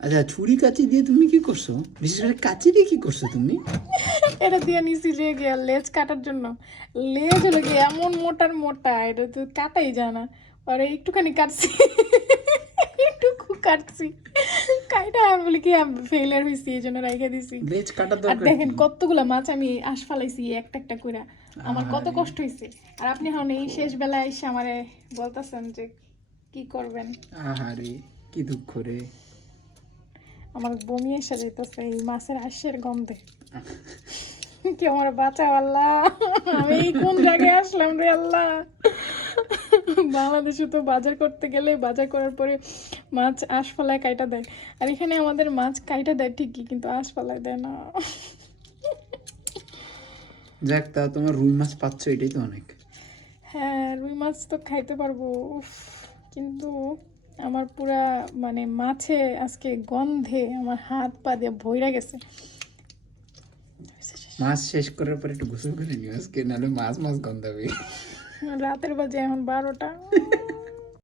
আচ্ছা ছুরি কাচি দিয়ে তুমি কি করছ? বিশেষ করে কাচি দিয়ে কি করছ তুমি? এটা দিয়ে নিয়েছি যে গিয়া লেজ কাটার জন্য। লেজ হলো গিয়ে এমন মোটার মোটা এটা তো কাটাই যায় না। আর একটুখানি কাটছি। একটু কাটছি। কাইটা বলে কি ফেলিয়ার হয়েছি এই জন্য রেখে দিছি। লেজ দরকার দেখেন কতগুলা মাছ আমি আশ ফালাইছি একটা একটা করে আমার কত কষ্ট হয়েছে আর আপনি এখন এই শেষ বেলায় এসে আমারে বলতেছেন যে কি করবেন। আহারে। কি দুঃখ রে? আমার বমি এসে যেতেছে এই মাছের আশের গন্ধে। কি আমার বাঁচা আল্লাহ? আমি কোন জায়গায় আসলাম রে আল্লাহ? বাংলাদেশে তো বাজার করতে গেলে বাজার করার পরে মাছ আশফলায় কাইটা দেয়। আর এখানে আমাদের মাছ কাইটা দেয় ঠিকই কিন্তু আশফলায় দেয় না। যাক তা তোমার রুই মাছ পাচ্ছ এটাই তো অনেক। হ্যাঁ রুই মাছ তো খাইতে পারব কিন্তু আমার পুরা মানে মাছে আজকে গন্ধে আমার হাত পা দিয়ে ভইরা গেছে। মাছ শেষ করার পর একটু গোসল করে নিও আজকে নাহলে মাছ মাছ গন্ধাবে রাতের বাজে এখন বারোটা।